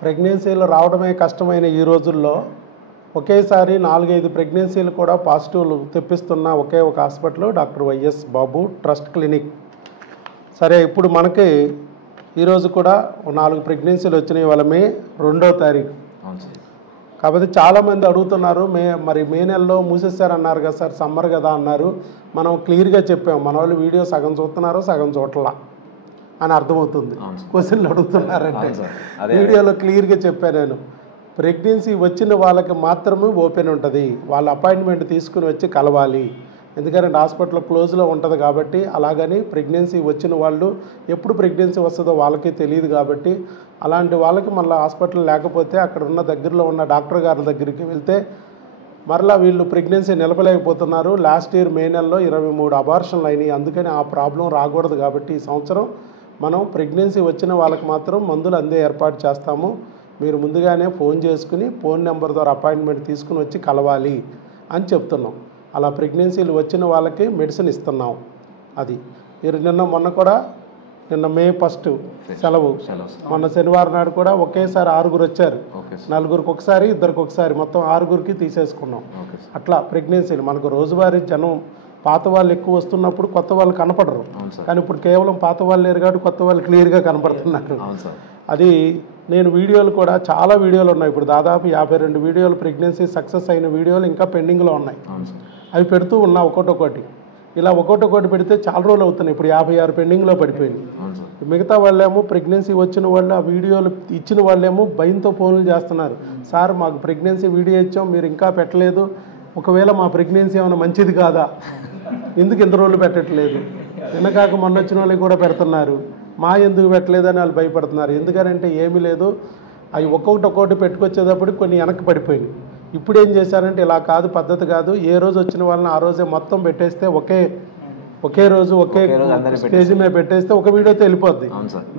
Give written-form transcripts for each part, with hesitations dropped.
ప్రెగ్నెన్సీలు రావడమే కష్టమైన ఈ రోజుల్లో ఒకేసారి 4-5 ప్రెగ్నెన్సీలు కూడా పాజిటివ్లు తెప్పిస్తున్న ఒకే ఒక హాస్పిటల్ డాక్టర్ వైఎస్ బాబు ట్రస్ట్ క్లినిక్. సరే, ఇప్పుడు మనకి ఈరోజు కూడా 4 ప్రెగ్నెన్సీలు వచ్చినాయి. వాళ్ళ మే 2వ తారీఖు. కాబట్టి చాలామంది అడుగుతున్నారు, మే నెలలో మూసేశారన్నారు కదా సార్, సమ్మర్ కదా అన్నారు. మనం క్లియర్గా చెప్పాము, మన వాళ్ళు వీడియో సగం చూస్తున్నారు, సగం చూడలా అని అర్థమవుతుంది. క్వశ్చన్లు అడుగుతున్నారంటే వీడియోలో క్లియర్గా చెప్పాను నేను. ప్రెగ్నెన్సీ వచ్చిన వాళ్ళకి మాత్రమే ఓపెన్ ఉంటుంది. వాళ్ళ అపాయింట్మెంట్ తీసుకుని వచ్చి కలవాలి. ఎందుకంటే హాస్పిటల్ క్లోజ్లో ఉంటుంది కాబట్టి. అలాగని ప్రెగ్నెన్సీ వచ్చిన వాళ్ళు ఎప్పుడు ప్రెగ్నెన్సీ వస్తుందో వాళ్ళకి తెలియదు కాబట్టి అలాంటి వాళ్ళకి మళ్ళీ హాస్పిటల్ లేకపోతే అక్కడ ఉన్న దగ్గరలో ఉన్న డాక్టర్ గారి దగ్గరికి వెళ్తే మరలా వీళ్ళు ప్రెగ్నెన్సీ నిలపలేకపోతున్నారు. లాస్ట్ ఇయర్ మే నెలలో 23 అబార్షన్లు అయినాయి. అందుకని ఆ ప్రాబ్లం రాకూడదు కాబట్టి ఈ సంవత్సరం మనం ప్రెగ్నెన్సీ వచ్చిన వాళ్ళకి మాత్రం మందులు అందే ఏర్పాటు చేస్తాము. మీరు ముందుగానే ఫోన్ చేసుకుని ఫోన్ నెంబర్ ద్వారా అపాయింట్మెంట్ తీసుకుని వచ్చి కలవాలి అని చెప్తున్నాం. అలా ప్రెగ్నెన్సీలు వచ్చిన వాళ్ళకి మెడిసిన్ ఇస్తున్నాం. అది మొన్న కూడా నిన్న మే 1 సెలవు. మొన్న శనివారం నాడు కూడా ఒకేసారి 6 వచ్చారు. 4 ఒకసారి, 2 ఒకసారి, మొత్తం 6కి తీసేసుకున్నాం. అట్లా ప్రెగ్నెన్సీలు మనకు రోజువారీ జనం పాత వాళ్ళు ఎక్కువ వస్తున్నప్పుడు కొత్త వాళ్ళు కనపడరు. కానీ ఇప్పుడు కేవలం పాత వాళ్ళు లేరు కాబట్టి కొత్త వాళ్ళు క్లియర్గా కనపడుతున్నారు. అది నేను వీడియోలు కూడా చాలా వీడియోలు ఉన్నాయి. ఇప్పుడు దాదాపు 52 వీడియోలు ప్రెగ్నెన్సీ సక్సెస్ అయిన వీడియోలు ఇంకా పెండింగ్లో ఉన్నాయి. అవి పెడుతూ ఉన్నా ఒక్కొక్కటి. ఇలా ఒక్కొక్కటి పెడితే చాలా రోజులు అవుతున్నాయి. ఇప్పుడు 56 పెండింగ్లో పడిపోయింది. మిగతా వాళ్ళేమో ప్రెగ్నెన్సీ వచ్చిన వాళ్ళు ఆ వీడియోలు ఇచ్చిన వాళ్ళేమో భయంతో ఫోన్లు చేస్తున్నారు. సార్, మాకు ప్రెగ్నెన్సీ వీడియో ఇచ్చాం, మీరు ఇంకా పెట్టలేదు, ఒకవేళ మా ప్రెగ్నెన్సీ ఏమైనా మంచిది కాదా, ఎందుకు ఇంత రోజులు పెట్టట్లేదు, నిన్నకాక మొన్న వచ్చిన వాళ్ళకి కూడా పెడుతున్నారు, మా ఎందుకు పెట్టలేదని వాళ్ళు భయపడుతున్నారు. ఎందుకనంటే ఏమీ లేదు, అవి ఒక్కొక్కటి పెట్టుకొచ్చేటప్పుడు కొన్ని వెనక్కి పడిపోయినాయి. ఇప్పుడు ఏం చేశారంటే ఇలా కాదు, పద్ధతి కాదు, ఏ రోజు వచ్చిన వాళ్ళని ఆ రోజే మొత్తం పెట్టేస్తే ఒకే రోజు ఒకే స్టేజ్ మీద పెట్టేస్తే ఒక వీడియోతో వెళ్ళిపోద్ది.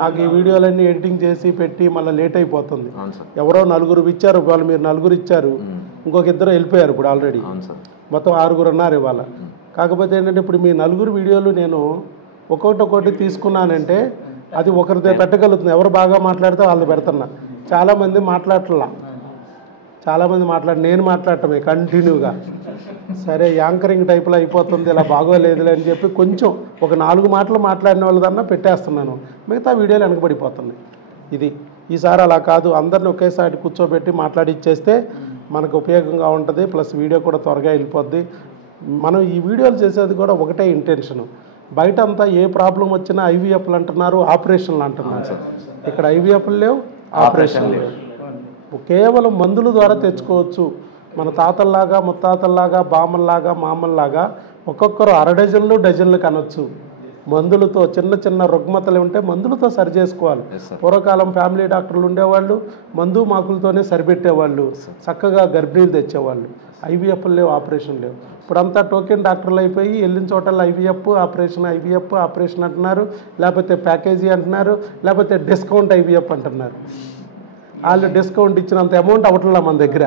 నాకు ఈ వీడియోలన్నీ ఎడిటింగ్ చేసి పెట్టి మళ్ళీ లేట్ అయిపోతుంది. ఎవరో 4 ఇచ్చారు, వాళ్ళు మీరు 4 ఇచ్చారు, ఇంకొక 2 వెళ్ళిపోయారు. ఇప్పుడు ఆల్రెడీ మొత్తం 6 ఉన్నారు ఇవాళ. కాకపోతే ఏంటంటే ఇప్పుడు మీ 4 వీడియోలు నేను ఒక్కొక్కటి తీసుకున్నానంటే అది ఒకరితో పెట్టగలుగుతుంది. ఎవరు బాగా మాట్లాడితే వాళ్ళు పెడుతున్నా. చాలామంది నేను మాట్లాడటమే కంటిన్యూగా. సరే, యాంకరింగ్ టైప్లో అయిపోతుంది, ఇలా బాగోలేదులే అని చెప్పి కొంచెం ఒక 4 మాటలు మాట్లాడిన వాళ్ళదన్నా పెట్టేస్తున్నాను. మిగతా వీడియోలు వెనకబడిపోతున్నాయి. ఇది ఈసారి అలా కాదు, అందరిని ఒకేసారి కూర్చోబెట్టి మాట్లాడి ఇచ్చేస్తే మనకు ఉపయోగంగా ఉంటుంది. ప్లస్ వీడియో కూడా త్వరగా వెళ్ళిపోద్ది. మనం ఈ వీడియోలు చేసేది కూడా ఒకటే ఇంటెన్షను. బయట అంతా ఏ ప్రాబ్లం వచ్చినా ఐవీఎఫ్లు అంటున్నారు, ఆపరేషన్లు అంటున్నారు. ఇక్కడ ఐవీఎఫ్లు లేవు, ఆపరేషన్లు లేవు. కేవలం మందుల ద్వారా తెచ్చుకోవచ్చు. మన తాతల్లాగా, ముత్తాతల్లాగా, బామ్మల్లాగా, మామల్లాగా ఒక్కొక్కరు 1/2 డజన్లు కనొచ్చు. మందులతో చిన్న రుగ్మతలు ఉంటే మందులతో సరి చేసుకోవాలి. పూర్వకాలం ఫ్యామిలీ డాక్టర్లు ఉండేవాళ్ళు, మందు మాకులతోనే సరిపెట్టేవాళ్ళు, చక్కగా గర్భిణీలు తెచ్చేవాళ్ళు. ఐవీఎఫ్లు లేవు, ఆపరేషన్ లేవు. ఇప్పుడంతా టోకెన్ డాక్టర్లు అయిపోయి వెళ్ళిన చోటల్లో ఐవీఎఫ్ ఆపరేషన్ అంటున్నారు, లేకపోతే ప్యాకేజీ అంటున్నారు, లేకపోతే డిస్కౌంట్ ఐవీఎఫ్ అంటున్నారు. వాళ్ళు డిస్కౌంట్ ఇచ్చినంత అమౌంట్ అవట్లా మన దగ్గర,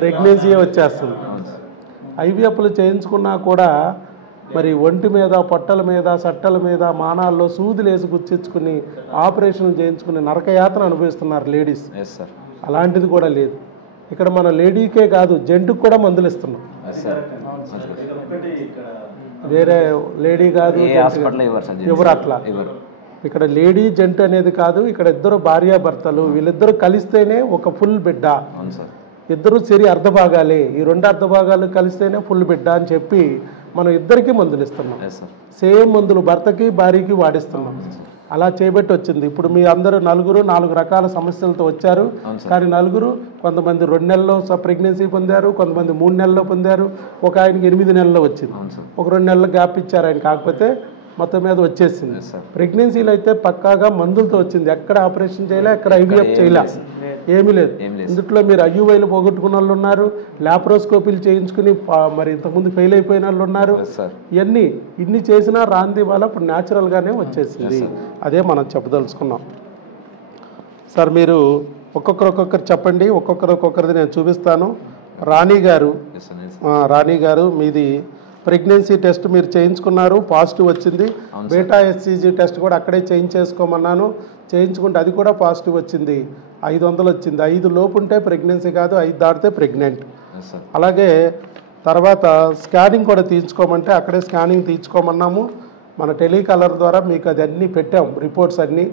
ప్రెగ్నెన్సీ వచ్చేస్తుంది. ఐవీఎఫ్లు చేయించుకున్నా కూడా మరి ఒంటి మీద, పొట్టల మీద, సట్టల మీద, మానాల్లో సూదులు వేసి గుచ్చించుకుని ఆపరేషన్లు చేయించుకుని నరకయాత్ర అనుభవిస్తున్నారు లేడీస్. అలాంటిది కూడా లేదు ఇక్కడ. మన లేడీకే కాదు, జెంట్కి కూడా మందులు ఇస్తున్నాం. వేరే లేడీ కాదు ఎవరు అట్లా. ఇక్కడ లేడీ జెంట్ అనేది కాదు, ఇక్కడ ఇద్దరు భార్యాభర్తలు, వీళ్ళిద్దరూ కలిస్తేనే ఒక ఫుల్ బిడ్డ. ఇద్దరు అర్ధభాగాలే, ఈ 2 అర్ధభాగాలు కలిస్తేనే ఫుల్ బిడ్డ అని చెప్పి మనం ఇద్దరికి మందులు ఇస్తున్నాం. సేమ్ మందులు భర్తకి భార్యకి వాడిస్తున్నాం. అలా చేయబట్టి వచ్చింది. ఇప్పుడు మీ అందరూ 4 రకాల సమస్యలతో వచ్చారు. కానీ 4 కొంతమంది 2 నెలల్లో ప్రెగ్నెన్సీ పొందారు, కొంతమంది 3 నెలల్లో పొందారు, ఒక ఆయనకి 8 నెలల్లో వచ్చింది, ఒక 2 నెలలు గ్యాప్ ఇచ్చారు ఆయన. కాకపోతే మొత్తం మీద వచ్చేసింది. ప్రెగ్నెన్సీలో అయితే పక్కాగా మందులతో వచ్చింది. ఎక్కడ ఆపరేషన్ చేయలే, ఎక్కడ ఐవీఎఫ్ చేయలే, ఏమీ లేదు. ఇందులో మీరు ఐయువైలు పోగొట్టుకున్న వాళ్ళు ఉన్నారు, ల్యాప్రోస్కోపీలు చేయించుకుని మరి ఇంతకుముందు ఫెయిల్ అయిపోయిన వాళ్ళు ఉన్నారు. ఇన్ని చేసినా రాంది వాళ్ళ ఇప్పుడు న్యాచురల్గానే వచ్చేసింది. అదే మనం చెప్పదలుచుకున్నాం. సార్, మీరు ఒక్కొక్కరు చెప్పండి, ఒక్కొక్కరిది నేను చూపిస్తాను. రాణి గారు మీది ప్రెగ్నెన్సీ టెస్ట్ మీరు చేయించుకున్నారు, పాజిటివ్ వచ్చింది. బీటా ఎస్సీజీ టెస్ట్ కూడా అక్కడే చేయించేసుకోమన్నాను. చేయించుకుంటే అది కూడా పాజిటివ్ వచ్చింది, 500 వచ్చింది. 5 లోపు ఉంటే ప్రెగ్నెన్సీ కాదు, 5 దాటితే ప్రెగ్నెంట్. అలాగే తర్వాత స్కానింగ్ కూడా తీయించుకోమంటే అక్కడే స్కానింగ్ తీయించుకోమన్నాము. మన టెలికాలర్ ద్వారా మీకు అది అన్నీ పెట్టాం, రిపోర్ట్స్ అన్నీ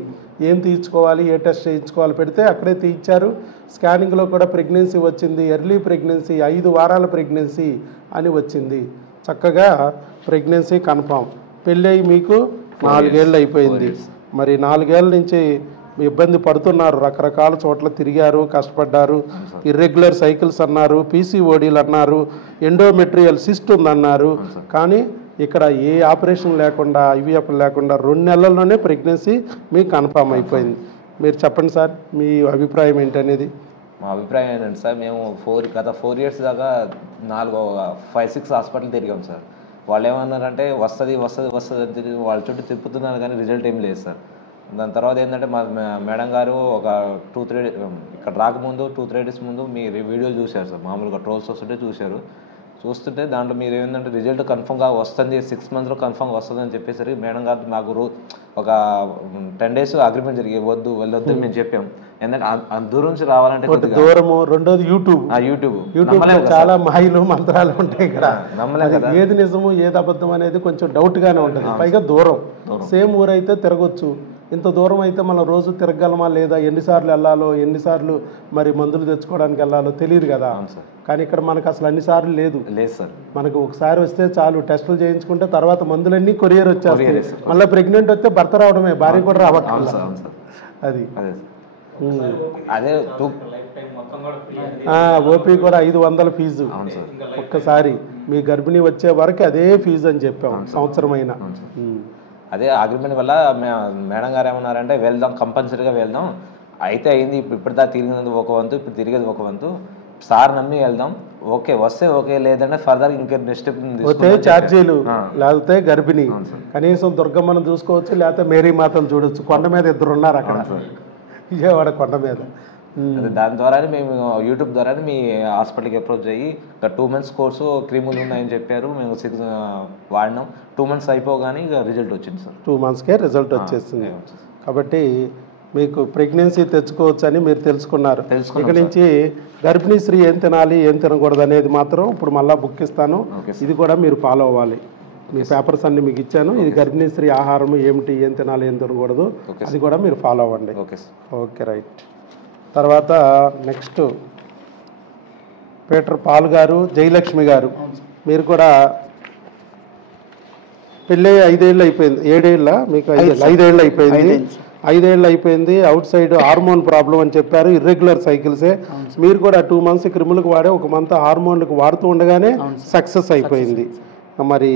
ఏం తీయించుకోవాలి, ఏ టెస్ట్ చేయించుకోవాలి పెడితే అక్కడే తీయించారు. స్కానింగ్లో కూడా ప్రెగ్నెన్సీ వచ్చింది, ఎర్లీ ప్రెగ్నెన్సీ, 5 వారాల ప్రెగ్నెన్సీ అని వచ్చింది. చక్కగా ప్రెగ్నెన్సీ కన్ఫామ్. పెళ్ళి మీకు 4 ఏళ్ళు అయిపోయింది. మరి 4 ఏళ్ళ నుంచి ఇబ్బంది పడుతున్నారు, రకరకాల చోట్ల తిరిగారు, కష్టపడ్డారు. ఇర్రెగ్యులర్ సైకిల్స్ అన్నారు, పీసీఓడీలు అన్నారు, ఎండోమెట్రియల్ సిస్ట్ ఉందన్నారు. కానీ ఇక్కడ ఏ ఆపరేషన్ లేకుండా, ఐవీఎఫ్ లేకుండా 2 నెలల్లోనే ప్రెగ్నెన్సీ మీకు కన్ఫామ్ అయిపోయింది. మీరు చెప్పండి సార్, మీ అభిప్రాయం ఏంటనేది. మా అభిప్రాయం ఏంటంటే సార్, మేము గత 4 ఇయర్స్ దాకా 5-6 హాస్పిటల్ తిరిగాం సార్. వాళ్ళు ఏమన్నారంటే వస్తుంది వస్తుంది వస్తుంది అని తిరిగి వాళ్ళ చుట్టూ తిప్పుతున్నారు కానీ రిజల్ట్ ఏం లేదు సార్. దాని తర్వాత ఏంటంటే మా మేడం గారు ఒక 2-3 ఇక్కడ రాకముందు 2-3 డేస్ ముందు మీ వీడియోలు చూశారు సార్. మామూలుగా ట్రోల్స్ వస్తుంటే చూస్తుంటే దాంట్లో మీరు ఏంటంటే రిజల్ట్ కన్ఫర్మ్గా వస్తుంది, 6 మంత్స్లో కన్ఫర్మ్గా వస్తుంది అని చెప్పేసరికి మేడం గారు మాకు ఒక 10 డేస్ అగ్రిమెంట్ జరిగి వెళ్ళొద్దు మేము చెప్పాం. ఎందుకంటే అంత దూరం నుంచి రావాలంటే దూరము, రెండోది యూట్యూబ్ చాలా మాయలు మంత్రాలు ఉంటాయి ఇక్కడ. నమ్మలేదు కదా, ఏది నిజము ఏది అబద్ధం అనేది కొంచెం డౌట్గానే ఉంటుంది. పైగా దూరం, సేమ్ ఊరైతే తిరగొచ్చు, ఇంత దూరం అయితే మనం రోజు తిరగలమా లేదా, ఎన్నిసార్లు వెళ్ళాలో, ఎన్నిసార్లు మరి మందులు తెచ్చుకోవడానికి వెళ్ళాలో తెలియదు కదా. కానీ ఇక్కడ మనకు అసలు అన్నిసార్లు లేదు సార్. మనకు ఒకసారి వస్తే చాలు, టెస్టులు చేయించుకుంటే తర్వాత మందులన్నీ కొరియర్ వచ్చేస్తాయి. మళ్ళీ ప్రెగ్నెంట్ వస్తే భర్త రావడమే, భార్య కూడా రావట్లేదు. అది అదే ఓపీ కూడా 500 ఫీజు ఒక్కసారి. మీ గర్భిణి వచ్చే వరకు అదే ఫీజు అని చెప్పాం, సంవత్సరమైనా. అదే అగ్రిమెంట్ వల్ల మేడం గారు ఏమన్నారంటే వెళ్దాం, కంపల్సరీగా వెళ్దాం, అయితే అయింది, ఇప్పుడు దా తిరిగినది ఒక వంతు, ఇప్పుడు తిరిగేది ఒక వంతు, సార్ నమ్మి వెళ్దాం, ఓకే వస్తే ఓకే, లేదంటే ఫర్దర్ ఇంకా నెక్స్ట్ వస్తే ఛార్జీలు, లేకపోతే గర్భిణి కనీసం దుర్గమ్మను చూసుకోవచ్చు, లేకపోతే మేరీ మాతను చూడొచ్చు. కొండ మీద 2 ఉన్నారు అక్కడ, విజయవాడ కొండ మీద. దాని ద్వారానే మేము యూట్యూబ్ ద్వారానే మీ హాస్పిటల్కి అప్రోచ్ అయ్యి 2 మంత్స్ కోర్సు క్రీములు ఉన్నాయని చెప్పారు. మేము 6 వాడినాం. 2 మంత్స్ అయిపోగానే ఇక రిజల్ట్ వచ్చింది సార్. 2 మంత్స్కే రిజల్ట్ వచ్చేస్తుంది. కాబట్టి మీకు ప్రెగ్నెన్సీ తెచ్చుకోవచ్చు అని మీరు తెలుసుకున్నారు. ఇక నుంచి గర్భిణీ స్త్రీ ఏం తినాలి ఏం తినకూడదు అనేది మాత్రం ఇప్పుడు మళ్ళీ బుక్ ఇస్తాను, ఇది కూడా మీరు ఫాలో అవ్వాలి. మీ పేపర్స్ అన్ని మీకు ఇచ్చాను. ఇది గర్భిణీ స్త్రీ ఆహారం ఏమిటి, ఏం తినాలి ఏం తినకూడదు, అది కూడా మీరు ఫాలో అవ్వండి. Okay right. తర్వాత నెక్స్ట్ పీటర్ పాల్ గారు, జయలక్ష్మి గారు, మీరు కూడా పెళ్ళి 5 ఏళ్ళు అయిపోయింది, 7 ఏళ్ళ మీకు 5 ఏళ్ళు అయిపోయింది. 5 ఏళ్ళు అయిపోయింది. అవుట్ సైడ్ హార్మోన్ ప్రాబ్లం అని చెప్పారు, ఇర్రెగ్యులర్ సైకిల్సే. మీరు కూడా 2 మంత్స్ క్రిములకు వాడే, 1 మంత్ హార్మోన్లకు వాడుతూ ఉండగానే సక్సెస్ అయిపోయింది. మరి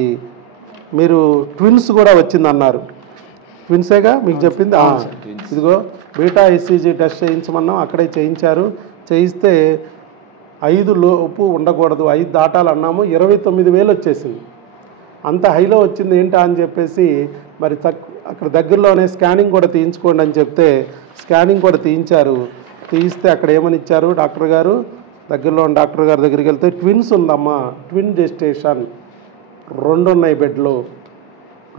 మీరు ట్విన్స్ కూడా వచ్చిందన్నారు, ట్విన్సేగా మీకు చెప్పింది. ఇదిగో బీటా ఈసీజీ టెస్ట్ చేయించమన్నాం, అక్కడే చేయించారు. చేయిస్తే 5 లోపు ఉండకూడదు, 5 దాటాలన్నాము, 29,000 వచ్చేసింది. అంత హైలో వచ్చింది ఏంటా అని చెప్పేసి మరి అక్కడ దగ్గరలోనే స్కానింగ్ కూడా తీయించుకోండి అని చెప్తే స్కానింగ్ కూడా తీయించారు. తీయిస్తే అక్కడ ఏమని ఇచ్చారు డాక్టర్ గారు, దగ్గరలో ఉన్న డాక్టర్ గారి దగ్గరికి వెళ్తే ట్విన్స్ ఉందమ్మా, ట్విన్ జెస్టేషన్, 2 ఉన్నాయి బెడ్లో,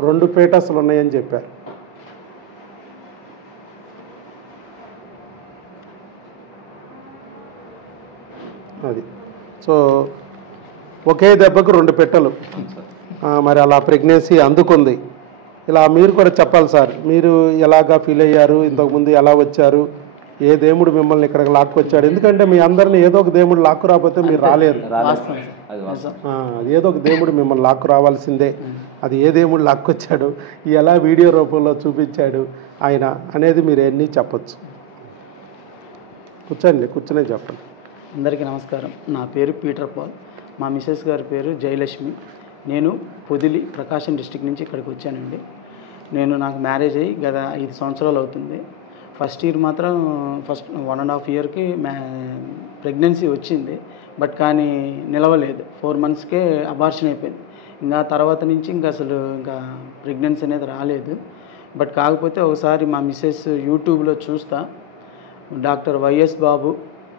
2 పేటస్లు ఉన్నాయని చెప్పారు. అది సో ఒకే దెబ్బకు 2 పెట్టెలు. మరి అలా ప్రెగ్నెన్సీ అందుకుంది. ఇలా మీరు కూడా చెప్పాలి సార్, మీరు ఎలాగా ఫీల్ అయ్యారు, ఇంతకుముందు ఎలా వచ్చారు, ఏ దేవుడు మిమ్మల్ని ఇక్కడికి లాక్కొచ్చాడు. ఎందుకంటే మీ అందరిని ఏదో ఒక దేవుడు లాక్కు రాకపోతే మీరు రాలేరు. ఏదో ఒక దేవుడు మిమ్మల్ని లాక్కు రావాల్సిందే. అది ఏ దేవుడు లాక్కొచ్చాడు, ఎలా వీడియో రూపంలో చూపించాడు ఆయన అనేది మీరు ఎన్ని చెప్పచ్చు. కూర్చొని చెప్పండి. అందరికీ నమస్కారం. నా పేరు పీటర్ పాల్, మా మిసెస్ గారి పేరు జయలక్ష్మి. నేను పొదిలి ప్రకాశం డిస్టిక్ నుంచి ఇక్కడికి వచ్చానండి. నాకు మ్యారేజ్ అయ్యి గత 5 సంవత్సరాలు అవుతుంది. ఫస్ట్ ఇయర్ మాత్రం 1.5 ఇయర్కి ప్రెగ్నెన్సీ వచ్చింది, బట్ కానీ నిలవలేదు. 4 మంత్స్కే అబార్షన్ అయిపోయింది. ఇంకా తర్వాత నుంచి అసలు ప్రెగ్నెన్సీ అనేది రాలేదు. బట్ కాకపోతే ఒకసారి మా మిసెస్ యూట్యూబ్లో చూస్తా, డాక్టర్ వైఎస్ బాబు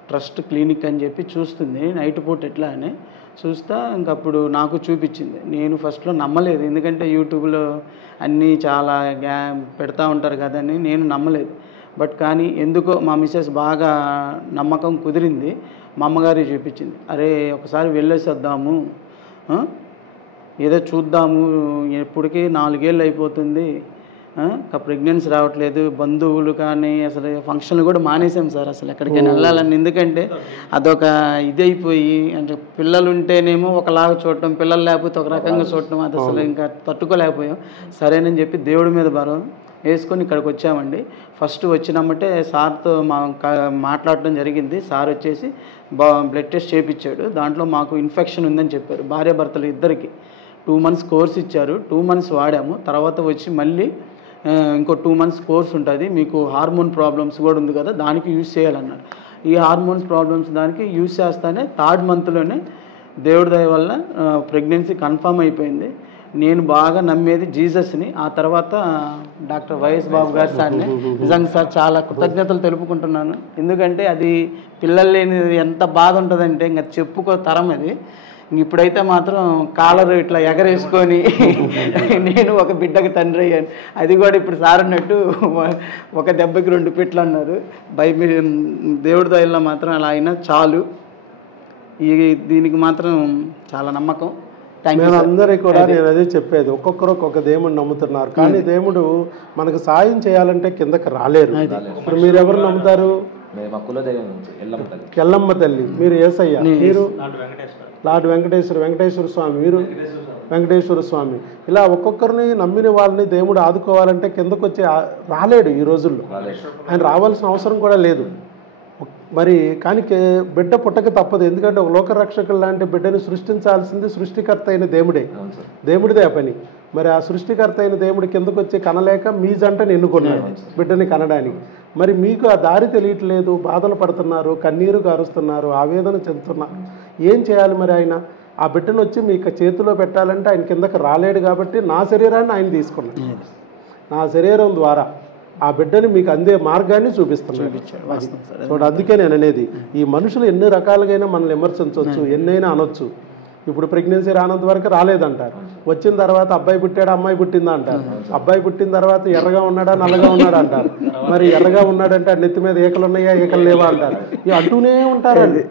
ట్రస్ట్ క్లినిక్ అని చెప్పి చూస్తుంది, నైట్ పూట ఎట్లా అని చూస్తా. అప్పుడు నాకు చూపించింది. నేను ఫస్ట్లో నమ్మలేదు, ఎందుకంటే యూట్యూబ్లో అన్నీ చాలా పెడతా ఉంటారు కదని నేను నమ్మలేదు. బట్ కానీ ఎందుకో మా మిస్సెస్ బాగా నమ్మకం కుదిరింది, మా అమ్మగారికి చూపించింది. అరే ఒకసారి వెళ్ళేసి వద్దాము, ఏదో చూద్దాము, ఎప్పటికీ 4 ఏళ్ళు అయిపోతుంది, ప్రెగ్నెన్సీ రావట్లేదు, బంధువులు కానీ అసలు ఫంక్షన్లు కూడా మానేసాం సార్ అసలు ఎక్కడికైనా వెళ్ళాలని. ఎందుకంటే అదొక ఇదైపోయి, అంటే పిల్లలు ఉంటేనేమో ఒకలాగా చూడటం, పిల్లలు లేకపోతే ఒక రకంగా చూడటం, అది అసలు ఇంకా తట్టుకోలేకపోయాం. సరేనని చెప్పి దేవుడి మీద భారం వేసుకొని ఇక్కడికి వచ్చామండి. ఫస్ట్ వచ్చినామంటే సార్తో మాట్లాడటం జరిగింది. సార్ వచ్చేసి బ్లడ్ టెస్ట్ చేయించాడు. దాంట్లో మాకు ఇన్ఫెక్షన్ ఉందని చెప్పారు. భార్యాభర్తలు ఇద్దరికి 2 months కోర్స్ ఇచ్చారు. 2 months వాడాము. తర్వాత వచ్చి మళ్ళీ ఇంకో 2 months కోర్స్ ఉంటుంది, మీకు హార్మోన్ ప్రాబ్లమ్స్ కూడా ఉంది కదా, దానికి యూజ్ చేయాలన్నారు. ఈ హార్మోన్స్ ప్రాబ్లమ్స్ దానికి యూజ్ చేస్తానే 3rd monthలోనే దేవుడి దయ వల్ల ప్రెగ్నెన్సీ కన్ఫర్మ్ అయిపోయింది. నేను బాగా నమ్మేది జీసస్ని. ఆ తర్వాత డాక్టర్ వైఎస్ బాబు గారు సార్ని నిజంగా సార్ చాలా కృతజ్ఞతలు తెలుపుకుంటున్నాను. ఎందుకంటే అది పిల్లలు లేనిది ఎంత బాధ ఉంటుందంటే ఇంకా చెప్పుకో తరం అది. ఇప్పుడైతే మాత్రం కాలర్ ఇట్లా ఎగరేసుకొని నేను ఒక బిడ్డకి తండ్రి అయ్యాను. అది కూడా ఇప్పుడు సార్ అన్నట్టు ఒక దెబ్బకి 2 పిట్లు అన్నారు. దేవుడి దయల్లో మాత్రం అలా అయినా చాలు. దీనికి మాత్రం చాలా నమ్మకం. మేము అందరికీ కూడా నేను అదే చెప్పేది, ఒక్కొక్కరు ఒక్కొక్క దేవుడిని నమ్ముతున్నారు, కానీ దేవుడు మనకు సాయం చేయాలంటే కిందకి రాలేరు. ఇప్పుడు మీరు ఎవరు నమ్ముతారు? ఎల్లమ్మ తల్లి. మీరు యేసయ్య, మీరు లార్డ్ వెంకటేశ్వర స్వామి, మీరు వెంకటేశ్వర స్వామి. ఇలా ఒక్కొక్కరిని నమ్మిన వాళ్ళని దేవుడు ఆదుకోవాలంటే కిందకు వచ్చి రాలేడు ఈ రోజుల్లో. ఆయన రావాల్సిన అవసరం కూడా లేదు. మరి కానీ బిడ్డ పుట్టక తప్పదు. ఎందుకంటే ఒక లోకరక్షకులు లాంటి బిడ్డని సృష్టించాల్సింది సృష్టికర్త అయిన దేవుడిదే ఆ పని. మరి ఆ సృష్టికర్త అయిన దేవుడి కిందకు వచ్చి కనలేక మీ జంటని ఎన్నుకున్నాడు బిడ్డని కనడానికి. మరి మీకు ఆ దారి తెలియట్లేదు, బాధలు పడుతున్నారు, కన్నీరు గారుస్తున్నారు, ఆవేదన చెందుతున్నారు. ఏం చేయాలి మరి? ఆయన ఆ బిడ్డను వచ్చి మీకు చేతిలో పెట్టాలంటే ఆయన కిందకి రాలేడు. కాబట్టి నా శరీరాన్ని ఆయన తీసుకున్నాడు. నా శరీరం ద్వారా ఆ బిడ్డని మీకు అందే మార్గాన్ని చూపిస్తున్నాడు. చూడండి, అందుకే నేను అనేది, ఈ మనుషులు ఎన్ని రకాలుగైనా మనల్ని విమర్శించవచ్చు, ఎన్నైనా అనొచ్చు. ఇప్పుడు ప్రెగ్నెన్సీ రానంత వరకు రాలేదంటారు, వచ్చిన తర్వాత అబ్బాయి పుట్టాడా అమ్మాయి పుట్టిందా అంటారు, అబ్బాయి పుట్టిన తర్వాత ఎర్రగా ఉన్నాడా నల్లగా ఉన్నాడా అంటారు. మరి ఎర్రగా ఉన్నాడంటే నెత్తి మీద ఏకలు ఉన్నాయా ఏకలు లేవా అంటారు. ఇవి అంటూనే ఉంటారండి.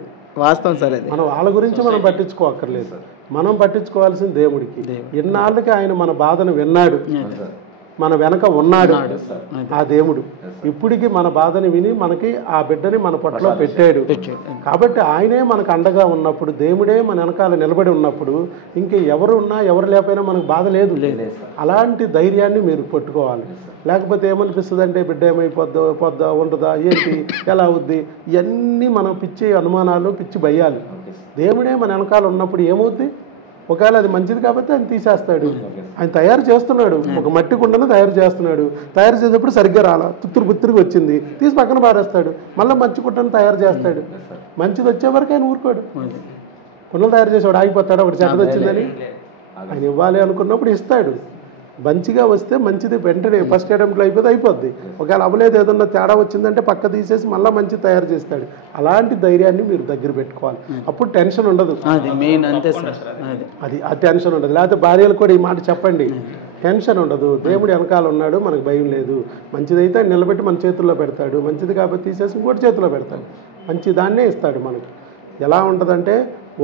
వాస్తవం సరే. మనం వాళ్ళ గురించి మనం పట్టించుకోక్కర్లేదు, మనం పట్టించుకోవాల్సింది దేవుడికి. ఎన్నాళ్ళకి ఆయన మన బాధను విన్నాడు, మన వెనక ఉన్నాడు ఆ దేవుడు. ఇప్పటికీ మన బాధని విని మనకి ఆ బిడ్డని మన పొట్టలో పెట్టాడు. కాబట్టి ఆయనే మనకు అండగా ఉన్నప్పుడు, దేవుడే మన వెనకాల నిలబడి ఉన్నప్పుడు ఇంక ఎవరు ఉన్నా ఎవరు లేకపోయినా మనకు బాధ లేదు. అలాంటి ధైర్యాన్ని మీరు పట్టుకోవాలి. లేకపోతే ఏమనిపిస్తుంది అంటే బిడ్డ ఏమైపోద్దా ఉంటుందా ఏంటి ఎలా అవుద్ది, ఇవన్నీ మనం పిచ్చి అనుమానాలు, పిచ్చి భయాలు. దేవుడే మన వెనకాల ఉన్నప్పుడు ఏమవుద్ది? ఒకవేళ అది మంచిది కాబట్టి ఆయన తీసేస్తాడు. ఆయన తయారు చేస్తున్నాడు, ఒక మట్టి కుండను తయారు చేస్తున్నాడు. తయారు చేసేటప్పుడు సరిగ్గా రాలా, పుత్తురుగా వచ్చింది, తీసి పక్కన పారేస్తాడు. మళ్ళీ మంచి కుండను తయారు చేస్తాడు. మంచిది వచ్చే వరకు ఆయన ఊరుకోడు. కుండలు తయారు చేసేవాడు ఆగిపోతాడు. ఒకటి చెడ్డది వచ్చిందని ఆయన ఇవ్వాలి అనుకున్నప్పుడు ఇస్తాడు. మంచిగా వస్తే మంచిది వెంటనే ఫస్ట్ అటెంప్ట్లో అయిపోద్ది. ఒకవేళ అవ్వలేదు, ఏదన్నా తేడా వచ్చిందంటే పక్క తీసేసి మళ్ళీ మంచి తయారు చేస్తాడు. అలాంటి ధైర్యాన్ని మీరు దగ్గర పెట్టుకోవాలి. అప్పుడు టెన్షన్ ఉండదు. అది ఆ టెన్షన్ ఉండదు. లేకపోతే భార్యలు కూడా ఈ మాట చెప్పండి, టెన్షన్ ఉండదు. దేవుడు వెనకాల ఉన్నాడు, మనకు భయం లేదు. మంచిదైతే నిలబెట్టి మన చేతుల్లో పెడతాడు, మంచిది కాబట్టి తీసేసి ఇంకోటి చేతిలో పెడతాడు, మంచి దాన్నే ఇస్తాడు మనకు. ఎలా ఉంటుందంటే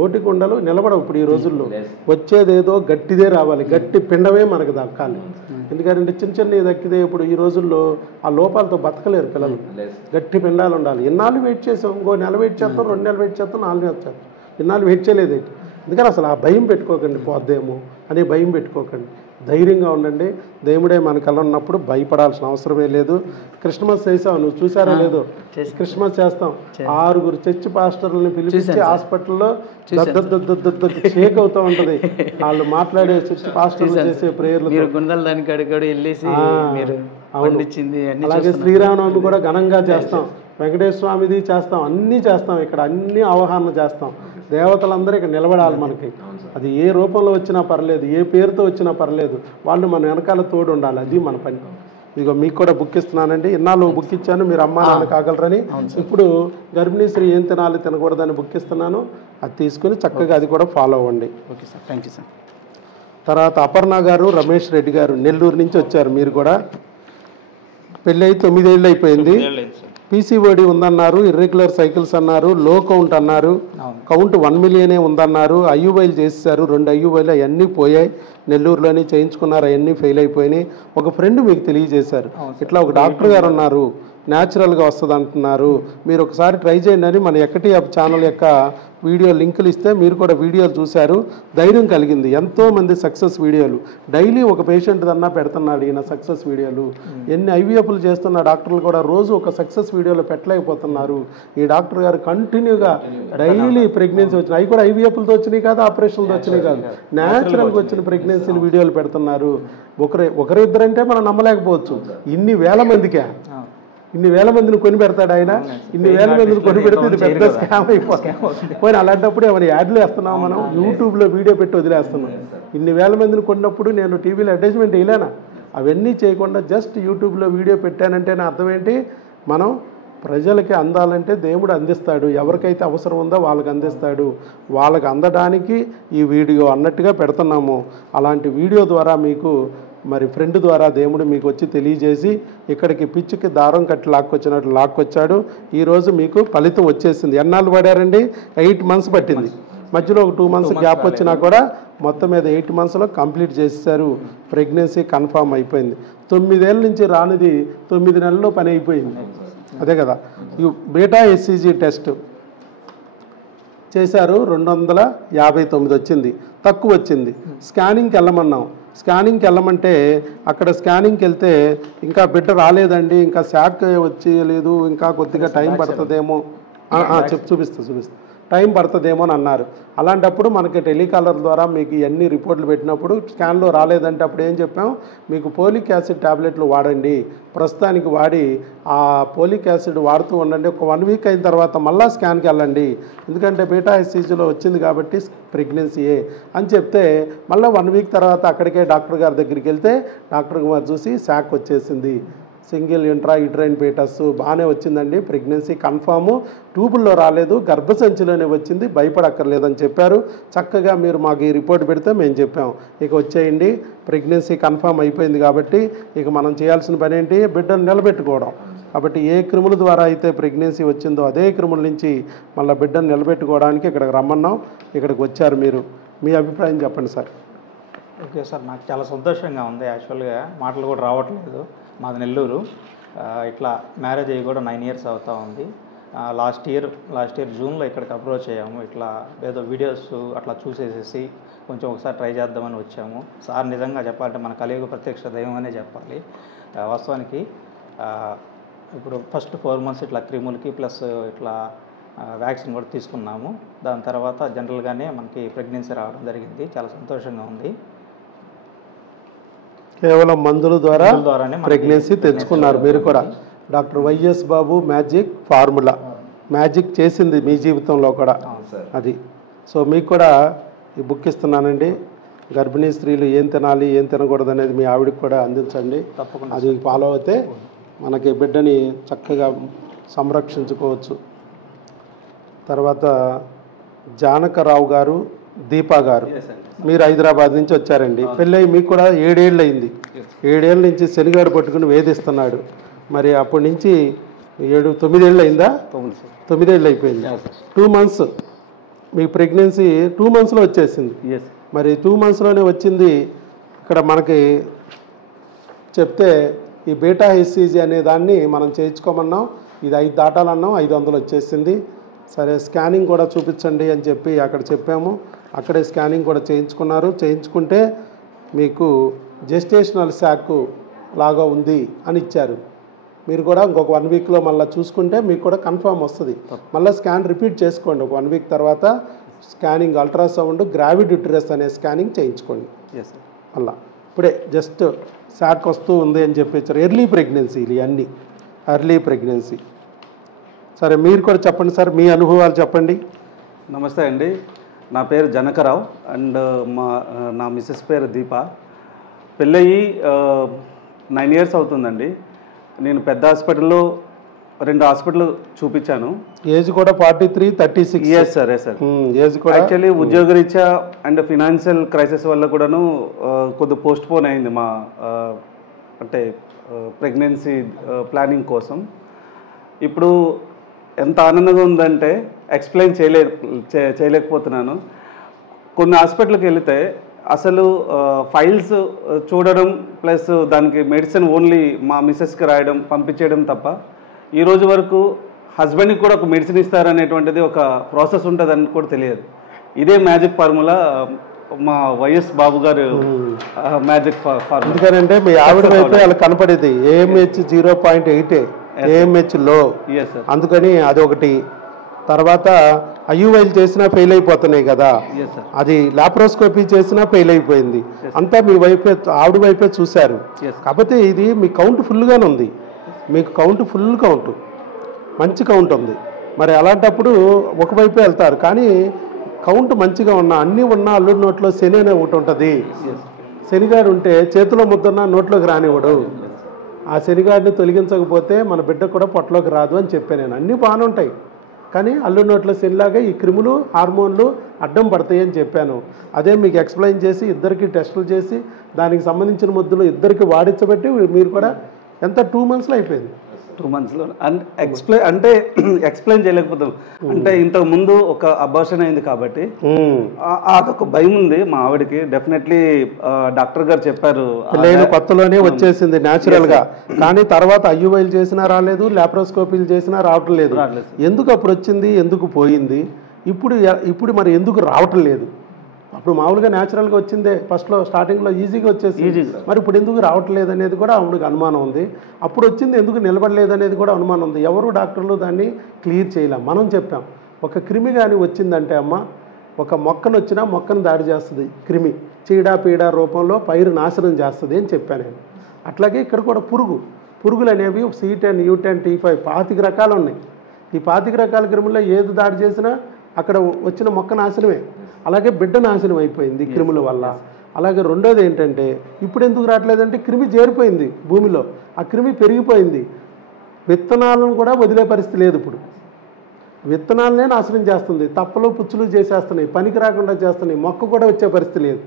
ఓటి కుండలు నిలబడవు ఇప్పుడు ఈ రోజుల్లో. వచ్చేదేదో గట్టిదే రావాలి, గట్టి పిండమే మనకు దక్కాలి. ఎందుకంటే చిన్న దక్కితే ఇప్పుడు ఈ రోజుల్లో ఆ లోపాలతో బతకలేరు పిల్లలు. గట్టి పిండాలు ఉండాలి. ఎన్నాళ్ళు వెయిట్ చేసాం, ఇంకో నెల వెయిట్ చేస్తాం, 2 నెలలు వెయిట్ చేస్తాం, 4 నెలలు చేస్తాం. ఎన్నాళ్ళు వెయిట్ చేయలేదు. అందుకని అసలు ఆ భయం పెట్టుకోకండి, పోద్దేమో అనే భయం పెట్టుకోకండి. ధైర్యంగా ఉండండి. దేవుడే మన కళ్ళ ఉన్నప్పుడు భయపడాల్సిన అవసరమే లేదు. క్రిస్మస్ చేసావు, నువ్వు చూసారో లేదో, క్రిస్మస్ చేస్తాం. 6 చర్చ్ పాస్టర్లని పిలిపించి హాస్పిటల్లో షేక్ అవుతూ ఉంటది వాళ్ళు మాట్లాడే చర్చ్ పాస్టర్లు చేసే ప్రేయర్లు. అలాగే శ్రీరామనవమి కూడా ఘనంగా చేస్తాం, వెంకటేశ్వర స్వామిది చేస్తాం, అన్నీ చేస్తాం. ఇక్కడ అన్ని అవగాహన చేస్తాం. దేవతలందరూ ఇక్కడ నిలబడాలి మనకి. అది ఏ రూపంలో వచ్చినా పర్లేదు, ఏ పేరుతో వచ్చినా పర్లేదు, వాళ్ళు మన వెనకాల తోడు ఉండాలి. అది మన పని. ఇదిగో మీకు కూడా బుక్ ఇస్తున్నానండి. ఇన్నాళ్ళు బుక్ ఇచ్చాను, మీరు అమ్మా నాన్న కాగలరని. ఇప్పుడు గర్భిణీ స్త్రీ ఏం తినాలి తినకూడదని బుక్ ఇస్తున్నాను. అది తీసుకుని చక్కగా అది కూడా ఫాలో అవ్వండి. Okay sir, thank you sir. తర్వాత అపర్ణ గారు, రమేష్ రెడ్డి గారు నెల్లూరు నుంచి వచ్చారు. మీరు కూడా పెళ్ళి అయి 9 ఏళ్ళు అయిపోయింది. పీసీఓడి ఉందన్నారు, ఇర్రెగ్యులర్ సైకిల్స్ అన్నారు, లో కౌంట్ అన్నారు, కౌంట్ 1 మిలియనే ఉందన్నారు, ఐయువైలు చేశారు, 2 ఐయువైలు అవన్నీ పోయాయి, నెల్లూరులోని చేయించుకున్నారు, అవన్నీ ఫెయిల్ అయిపోయినాయి. ఒక ఫ్రెండ్ మీకు తెలియజేశారు, ఇట్లా ఒక డాక్టర్ గారు ఉన్నారు, న్యాచురల్గా వస్తుంది అంటున్నారు, మీరు ఒకసారి ట్రై చేయండి అని మన ఎక్కటి ఛానల్ యొక్క వీడియో లింకులు ఇస్తే మీరు కూడా వీడియోలు చూశారు, ధైర్యం కలిగింది. ఎంతోమంది సక్సెస్ వీడియోలు డైలీ ఒక పేషెంట్ దన్నా పెడుతున్నాడు ఈయన సక్సెస్ వీడియోలు. ఎన్ని ఐవీఎఫ్లు చేస్తున్న డాక్టర్లు కూడా రోజు ఒక సక్సెస్ వీడియోలో పెట్టలేకపోతున్నారు. ఈ డాక్టర్ గారు కంటిన్యూగా డైలీ ప్రెగ్నెన్సీ వచ్చిన, అవి కూడా ఐవీఎఫ్లతో వచ్చినాయి కాదు, ఆపరేషన్లతో వచ్చినాయి కాదు, న్యాచురల్గా వచ్చిన ప్రెగ్నెన్సీలు వీడియోలు పెడుతున్నారు. ఒకరిద్దరంటే మనం నమ్మలేకపోవచ్చు, ఇన్ని వేల మందికే, ఇన్ని వేల మందిని కొని పెడతాడు ఆయన, ఇన్ని వేల మందిని కొని పెడితే ఇది పెద్ద స్కామ్ అయిపోతుంది. పోయిన అలాంటప్పుడు ఏమైనా యాడ్లు వేస్తున్నాం, మనం యూట్యూబ్లో వీడియో పెట్టి వదిలేస్తున్నాం. ఇన్ని వేల మందిని కొన్నప్పుడు నేను టీవీలో అడ్వర్టైజ్మెంట్ వేయలేనా? అవన్నీ చేయకుండా జస్ట్ యూట్యూబ్లో వీడియో పెట్టానంటే నా అర్థం ఏంటి, మనం ప్రజలకి అందాలంటే దేవుడు అందిస్తాడు, ఎవరికైతే అవసరం ఉందో వాళ్ళకి అందిస్తాడు, వాళ్ళకి అందడానికి ఈ వీడియో అన్నట్టుగా పెడుతున్నాము. అలాంటి వీడియో ద్వారా మీకు మరి ఫ్రెండ్ ద్వారా దేవుడు మీకు వచ్చి తెలియజేసి ఇక్కడికి పిచ్చికి దారం కట్టి లాక్కొచ్చినట్లు లాక్కొచ్చాడు. ఈరోజు మీకు ఫలితం వచ్చేసింది. ఎన్నాళ్ళు పడారండి? 8 మంత్స్ పట్టింది. మధ్యలో ఒక 2 మంత్స్ గ్యాప్ వచ్చినా కూడా మొత్తం మీద 8 మంత్స్లో కంప్లీట్ చేశారు. ప్రెగ్నెన్సీ కన్ఫామ్ అయిపోయింది. 9 ఏళ్ళ నుంచి రానిది 9 నెలల్లో పని అయిపోయింది. అదే కదా, బీటా ఎస్సీజీ టెస్ట్ చేశారు, 259 వచ్చింది, తక్కువ వచ్చింది. స్కానింగ్కి వెళ్ళమన్నాం, స్కానింగ్కి వెళ్ళమంటే అక్కడ స్కానింగ్కి వెళ్తే ఇంకా బిడ్డ రాలేదండి, ఇంకా శాక్ వచ్చేయలేదు, ఇంకా కొద్దిగా టైం పడుతుందేమో, చూపిస్తా టైం పడుతుందేమో అని అన్నారు. అలాంటప్పుడు మనకి టెలికాలర్ ద్వారా మీకు ఇవన్నీ రిపోర్ట్లు పెట్టినప్పుడు స్కాన్లో రాలేదంటే అప్పుడు ఏం చెప్పాం, మీకు పోలిక్ యాసిడ్ ట్యాబ్లెట్లు వాడండి, ప్రస్తుతానికి వాడి ఆ పోలిక్ యాసిడ్ వాడుతూ ఉండండి, ఒక 1 వీక్ అయిన తర్వాత మళ్ళీ స్కాన్కి వెళ్ళండి, ఎందుకంటే బీటా ఎస్సీజీలో వచ్చింది కాబట్టి ప్రెగ్నెన్సీయే అని చెప్తే మళ్ళీ 1 వీక్ తర్వాత అక్కడికే డాక్టర్ గారి దగ్గరికి వెళ్తే డాక్టర్ గారు చూసి శాక్ వచ్చేసింది, సింగిల్ ఇంట్రా యూట్రైన్ ఫీటస్ బాగానే వచ్చిందండి, ప్రెగ్నెన్సీ కన్ఫాము, ట్యూబుల్లో రాలేదు, గర్భసంచిలోనే వచ్చింది, భయపడక్కర్లేదని చెప్పారు. చక్కగా మీరు మాకు ఈ రిపోర్ట్ పెడితే మేము చెప్పాం, ఇక వచ్చేయండి, ప్రెగ్నెన్సీ కన్ఫామ్ అయిపోయింది కాబట్టి ఇక మనం చేయాల్సిన పని ఏంటి, బిడ్డను నిలబెట్టుకోవడం. కాబట్టి ఏ క్రిముల ద్వారా అయితే ప్రెగ్నెన్సీ వచ్చిందో అదే క్రిముల నుంచి మళ్ళీ బిడ్డను నిలబెట్టుకోవడానికి ఇక్కడికి రమ్మన్నాం, ఇక్కడికి వచ్చారు. మీరు మీ అభిప్రాయం చెప్పండి సార్. ఓకే సార్, నాకు చాలా సంతోషంగా ఉంది. యాక్చువల్గా మాటలు కూడా రావట్లేదు. మాది నెల్లూరు. ఇట్లా మ్యారేజ్ అయ్యి కూడా 9 ఇయర్స్ అవుతూ ఉంది. లాస్ట్ ఇయర్ జూన్లో ఇక్కడికి అప్రోచ్ అయ్యాము. ఇట్లా ఏదో వీడియోస్ అట్లా చూసేసేసి కొంచెం ఒకసారి ట్రై చేద్దామని వచ్చాము. సార్ నిజంగా చెప్పాలంటే మన కలియుగ ప్రత్యక్ష దైవం అనే చెప్పాలి. వాస్తవానికి ఇప్పుడు ఫస్ట్ 4 మంత్స్ ఇట్లా క్రిములకి ప్లస్ ఇట్లా వ్యాక్సిన్ కూడా తీసుకున్నాము. దాని తర్వాత జనరల్గానే మనకి ప్రెగ్నెన్సీ రావడం జరిగింది. చాలా సంతోషంగా ఉంది. కేవలం మందుల ద్వారానే ప్రెగ్నెన్సీ తెచ్చుకున్నారు మీరు కూడా. డాక్టర్ వైఎస్ బాబు మ్యాజిక్ ఫార్ములా మ్యాజిక్ చేసింది మీ జీవితంలో కూడా అది. సో మీకు కూడా ఈ బుక్ ఇస్తున్నానండి. గర్భిణీ స్త్రీలు ఏం తినాలి ఏం తినకూడదు అనేది మీ ఆవిడకి కూడా అందించండి. అది ఫాలో అయితే మనకి బిడ్డని చక్కగా సంరక్షించుకోవచ్చు. తర్వాత జానకరావు గారు, దీపా గారు, మీరు హైదరాబాద్ నుంచి వచ్చారండి. పెళ్ళయి మీకు కూడా 7 ఏళ్ళు అయింది. 7 ఏళ్ళ నుంచి శనిగాడు పట్టుకుని వేధిస్తున్నాడు. మరి అప్పటి నుంచి 9 ఏళ్ళు అయిందా? 9 ఏళ్ళు అయిపోయింది. 2 మంత్స్ మీ ప్రెగ్నెన్సీ 2 మంత్స్లో వచ్చేసింది. మరి 2 మంత్స్లోనే వచ్చింది. ఇక్కడ మనకి చెప్తే ఈ బీటా ఎస్సీజీ అనే దాన్ని మనం చేయించుకోమన్నాం. ఇది 5 దాటాలన్నాం, 500 వచ్చేసింది. సరే స్కానింగ్ కూడా చూపించండి అని చెప్పి అక్కడ చెప్పాము. అక్కడే స్కానింగ్ కూడా చేయించుకున్నారు. చేయించుకుంటే మీకు జెస్టేషనల్ శాక్ లాగా ఉంది అని ఇచ్చారు. మీరు కూడా ఇంకొక 1 వీక్లో మళ్ళీ చూసుకుంటే మీకు కూడా కన్ఫర్మ్ వస్తుంది. మళ్ళీ స్కాన్ రిపీట్ చేసుకోండి. ఒక 1 వీక్ తర్వాత స్కానింగ్ అల్ట్రాసౌండ్ గ్రావిడ్ యుటరస్ అనే స్కానింగ్ చేయించుకోండి. మళ్ళీ ఇప్పుడే జస్ట్ శాక్ వస్తూ ఉంది అని చెప్పి ఎర్లీ ప్రెగ్నెన్సీలు ఇవన్నీ ఎర్లీ ప్రెగ్నెన్సీ. సరే మీరు కూడా చెప్పండి సార్, మీ అనుభవాలు చెప్పండి. నమస్తే అండి, నా పేరు జనకరావు అండ్ నా మిస్సెస్ పేరు దీప. పెళ్ళయి 9 ఇయర్స్ అవుతుందండి. నేను పెద్ద హాస్పిటల్లో 2 హాస్పిటల్ చూపించాను. ఏజ్ కూడా 43, 36. Yes sir, yes sir. Age కూడా యాక్చువల్లీ ఉద్యోగరీత్యా అండ్ ఫినాన్షియల్ క్రైసిస్ వల్ల కూడాను కొద్దిగా పోస్ట్ పోన్ అయింది మా అంటే ప్రెగ్నెన్సీ ప్లానింగ్ కోసం. ఇప్పుడు ఎంత ఆనందంగా ఉందంటే ఎక్స్ప్లెయిన్ చేయలేకపోతున్నాను. కొన్ని హాస్పిటల్కి వెళితే అసలు ఫైల్స్ చూడడం ప్లస్ దానికి మెడిసిన్ ఓన్లీ మా మిస్సెస్కి రాయడం పంపించేయడం తప్ప ఈరోజు వరకు హస్బెండ్కి కూడా ఒక మెడిసిన్ ఇస్తారనేటువంటిది ఒక ప్రాసెస్ ఉంటుందని కూడా తెలియదు. ఇదే మ్యాజిక్ ఫార్ములా మా వైఎస్ బాబు గారు మ్యాజిక్ ఫార్ములా. ఎందుకంటే మీ ఆవిడ వైపు వాళ్ళకి కనపడేది AMH 0.8 AMH లో, అందుకని అదొకటి. తర్వాత IUI చేసినా ఫెయిల్ అయిపోతున్నాయి కదా, అది లాప్రోస్కోపీ చేసినా ఫెయిల్ అయిపోయింది. అంతా మీ వైపే, ఆవిడ వైపే చూశారు. కాకపోతే ఇది మీ కౌంట్ ఫుల్గానే ఉంది, మీకు కౌంట్ ఫుల్ కౌంట్, మంచి కౌంట్ ఉంది. మరి అలాంటప్పుడు ఒకవైపే వెళ్తారు. కానీ కౌంట్ మంచిగా ఉన్నా, అన్నీ ఉన్నా అల్లుడి నోట్లో శని అనే ఒకటి ఉంటుంది. శనిగాడు ఉంటే చేతిలో ముద్దన్నా నోట్లోకి రానివ్వడు. ఆ శనిగాడిని తొలగించకపోతే మన బిడ్డ కూడా పొట్టలోకి రాదు అని చెప్పాను నేను. అన్నీ బాగానే ఉంటాయి, కానీ అల్లుడి నోట్లో శనిలాగా ఈ క్రిములు హార్మోన్లు అడ్డం పడతాయి అని చెప్పాను. అదే మీకు ఎక్స్ప్లెయిన్ చేసి ఇద్దరికి టెస్టులు చేసి దానికి సంబంధించిన ముద్దులు ఇద్దరికి వాడించబట్టి మీరు కూడా ఎంత 2 monthsలో అయిపోయింది. 2 monthsలో ఎక్స్ప్లెయిన్ చేయలేకపోతాం. అంటే ఇంతకు ముందు ఒక అబార్షన్ అయింది కాబట్టి అదొక భయం ఉంది మా ఆవిడకి. డెఫినెట్లీ డాక్టర్ గారు చెప్పారు పెళ్ళైన కొత్తలోనే వచ్చేసింది న్యాచురల్ గా, కానీ తర్వాత IUI చేసినా రాలేదు, లాప్రోస్కోపీలు చేసినా రావటం లేదు. ఎందుకు అప్పుడు వచ్చింది, ఎందుకు పోయింది, ఇప్పుడు మరి ఎందుకు రావటం లేదు? అప్పుడు మామూలుగా న్యాచురల్గా వచ్చిందే, ఫస్ట్లో స్టార్టింగ్లో ఈజీగా వచ్చేసి మరి ఇప్పుడు ఎందుకు రావట్లేదు అనేది కూడా ఆవిడకి అనుమానం ఉంది. అప్పుడు వచ్చింది ఎందుకు నిలబడలేదు అనేది కూడా అనుమానం ఉంది. ఎవరు డాక్టర్లు దాన్ని క్లియర్ చేయలేం. మనం చెప్పాం, ఒక క్రిమి కానీ వచ్చిందంటే అమ్మ, ఒక మొక్కను వచ్చినా మొక్కను దాడి చేస్తుంది క్రిమి, చీడ రూపంలో పైరు నాశనం చేస్తుంది అని చెప్పాను నేను. అట్లాగే ఇక్కడ కూడా పురుగులు అనేవి C10, U10, T5 25 రకాలు ఉన్నాయి. ఈ 25 రకాల క్రిముల్లో ఏది దాడి చేసినా అక్కడ వచ్చిన మొక్క నాశనమే. అలాగే బిడ్డ నాశనం అయిపోయింది క్రిముల వల్ల. అలాగే రెండోది ఏంటంటే ఇప్పుడు ఎందుకు రావట్లేదంటే క్రిమి చేరిపోయింది భూమిలో, ఆ క్రిమి పెరిగిపోయింది. విత్తనాలను కూడా వదిలే పరిస్థితి లేదు. ఇప్పుడు విత్తనాలనే నాశనం చేస్తుంది, తప్పలు పుచ్చులు చేసేస్తున్నాయి, పనికి రాకుండా చేస్తున్నాయి, మొక్క కూడా వచ్చే పరిస్థితి లేదు.